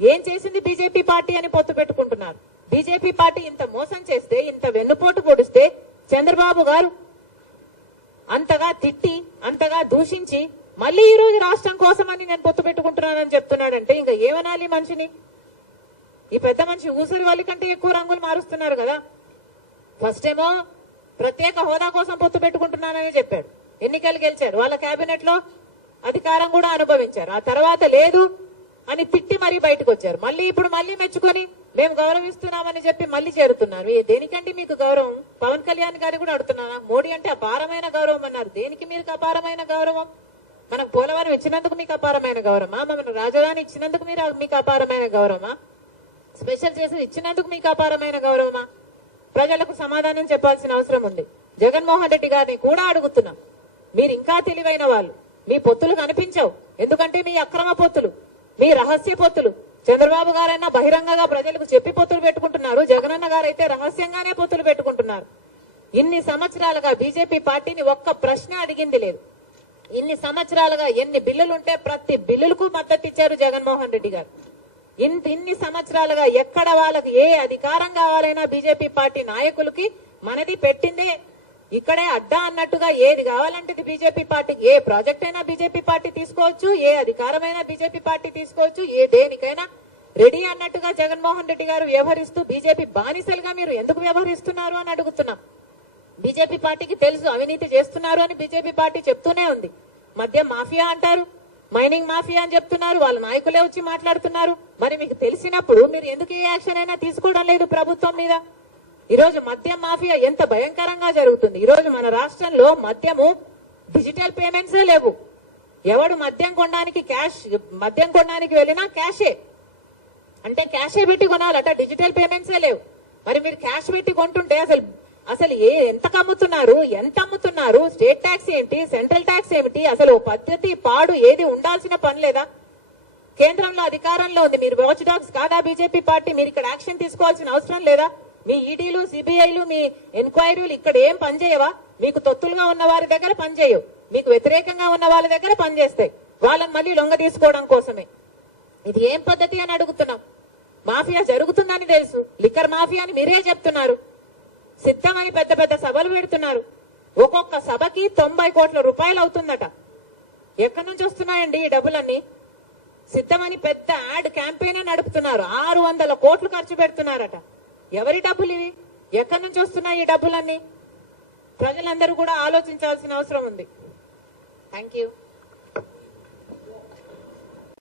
ఏం చేసింది BJP party అని పొత్తు పెట్టుకుంటున్నారు. బీజేపీ పార్టీ ఇంత మోసం చేస్తే, ఇంత వెన్నుపోటు పొడిస్తే చంద్రబాబు గారు అంతగా తిట్టి, అంతగా దూషించి మళ్ళీ ఈ రోజు రాష్ట్రం కోసమని నేను పొత్తు పెట్టుకుంటున్నానని చెప్తున్నాడంటే ఇంకా ఏమనాలి మనిషిని? ఈ పెద్ద మనిషి ఊసరి వాళ్ళ కంటే ఎక్కువ రంగులు మారుస్తున్నారు కదా. ఫస్ట్ ఏమో ప్రత్యేక హోదా కోసం పొత్తు పెట్టుకుంటున్నానని చెప్పాడు, ఎన్నికలు గెలిచారు, వాళ్ళ కేబినెట్ లో అధికారం కూడా అనుభవించారు. ఆ తర్వాత లేదు అని తిట్టి మరీ బయటకు వచ్చారు. మళ్ళీ ఇప్పుడు మళ్ళీ మెచ్చుకొని మేము గౌరవిస్తున్నామని చెప్పి మళ్ళీ చేరుతున్నారు. దేనికంటే మీకు గౌరవం? పవన్ కళ్యాణ్ గారు కూడా అడుగుతున్నానా? మోడీ అంటే అపారమైన గౌరవం అన్నారు. దేనికి మీకు అపారమైన గౌరవం? మనకు పోలవరం ఇచ్చినందుకు మీకు అపారమైన గౌరవమా? మన రాజధాని ఇచ్చినందుకు మీకు అపారమైన గౌరవమా? స్పెషల్ చేసి ఇచ్చినందుకు మీకు అపారమైన గౌరవమా? ప్రజలకు సమాధానం చెప్పాల్సిన అవసరం ఉంది. జగన్మోహన్ రెడ్డి గారిని కూడా అడుగుతున్నాం, మీరు ఇంకా తెలివైన వాళ్ళు, మీ పొత్తులు కనిపించవు. ఎందుకంటే మీ అక్రమ పొత్తులు, మీ రహస్య పొత్తులు. చంద్రబాబు గారైనా బహిరంగంగా ప్రజలకు చెప్పి పొత్తులు పెట్టుకుంటున్నారు, జగనన్న గారైతే రహస్యంగానే పొత్తులు పెట్టుకుంటున్నారు. ఇన్ని సంవత్సరాలుగా బీజేపీ పార్టీని ఒక్క ప్రశ్న అడిగింది లేదు. ఇన్ని సంవత్సరాలుగా ఎన్ని బిల్లులుంటే ప్రతి బిల్లులకు మద్దతు ఇచ్చారు జగన్మోహన్ రెడ్డి గారు. ఇన్ని సంవత్సరాలుగా ఎక్కడ వాళ్ళకి ఏ అధికారం కావాలైనా బీజేపీ పార్టీ నాయకులకి మనది పెట్టిందే, ఇక్కడే అడ్డా అన్నట్టుగా ఏది కావాలంటే బీజేపీ పార్టీకి, ఏ ప్రాజెక్ట్ అయినా బీజేపీ పార్టీ తీసుకోవచ్చు, ఏ అధికారమైనా బీజేపీ పార్టీ తీసుకోవచ్చు, ఏ దేనికైనా రెడీ అన్నట్టుగా జగన్మోహన్ రెడ్డి గారు వ్యవహరిస్తూ బీజేపీ బానిసలుగా మీరు ఎందుకు వ్యవహరిస్తున్నారు అని అడుగుతున్నాం. బీజేపీ పార్టీకి తెలుసు అవినీతి చేస్తున్నారు అని బీజేపీ పార్టీ చెప్తూనే ఉంది. మద్యం మాఫియా అంటారు, మైనింగ్ మాఫియా అని చెప్తున్నారు, వాళ్ళ నాయకులే వచ్చి మాట్లాడుతున్నారు. మరి మీకు తెలిసినప్పుడు మీరు ఎందుకు ఏ యాక్షన్ అయినా తీసుకోవడం లేదు ప్రభుత్వం మీద? ఈ రోజు మద్యం మాఫియా ఎంత భయంకరంగా జరుగుతుంది. ఈ రోజు మన రాష్ట్రంలో మద్యము డిజిటల్ పేమెంట్సే లేవు. ఎవడు మద్యం కొనడానికి వెళ్ళినా క్యాషే, అంటే క్యాషే పెట్టి కొనాలట, డిజిటల్ పేమెంట్సే లేవు. మరి మీరు క్యాష్ పెట్టి కొంటుంటే అసలు ఎంత అమ్ముతున్నారు? స్టేట్ ట్యాక్స్ ఏంటి, సెంట్రల్ ట్యాక్స్ ఏమిటి? అసలు పద్ధతి పాడు ఏది ఉండాల్సిన పని లేదా? కేంద్రంలో అధికారంలో ఉంది, మీరు వాచ్ డాగ్స్ కాదా బీజేపీ పార్టీ? మీరు ఇక్కడ యాక్షన్ తీసుకోవాల్సిన అవసరం లేదా? మీ ఈడీలు, సిబిఐలు, మీ ఎంక్వైరీలు ఇక్కడ ఏం పనిచేయవా? మీకు తొత్తులుగా ఉన్న వారి దగ్గర పనిచేయవు, మీకు వ్యతిరేకంగా ఉన్న వాళ్ళ దగ్గర పనిచేస్తాయి. వాళ్ళని మళ్ళీ లొంగ తీసుకోవడం కోసమే. ఇది ఏం పద్ధతి అని అడుగుతున్నాం. మాఫియా జరుగుతుందని తెలుసు, లిక్కర్ మాఫియా అని మీరే చెప్తున్నారు. సిద్ధమని పెద్ద పెద్ద సభలు పెడుతున్నారు. ఒక్కొక్క సభకి 90 కోట్ల రూపాయలు అవుతుందట. ఎక్కడి నుంచి వస్తున్నాయండి ఈ డబ్బులన్నీ? సిద్ధమని పెద్ద యాడ్ క్యాంపెయిన్ నడుపుతున్నారు, 600 కోట్లు ఖర్చు పెడుతున్నారట. ఎవరి డబ్బులు ఇవి? ఎక్కడి నుంచి వస్తున్నాయి ఈ డబ్బులన్నీ? ప్రజలందరూ కూడా ఆలోచించాల్సిన అవసరం ఉంది. Thank you.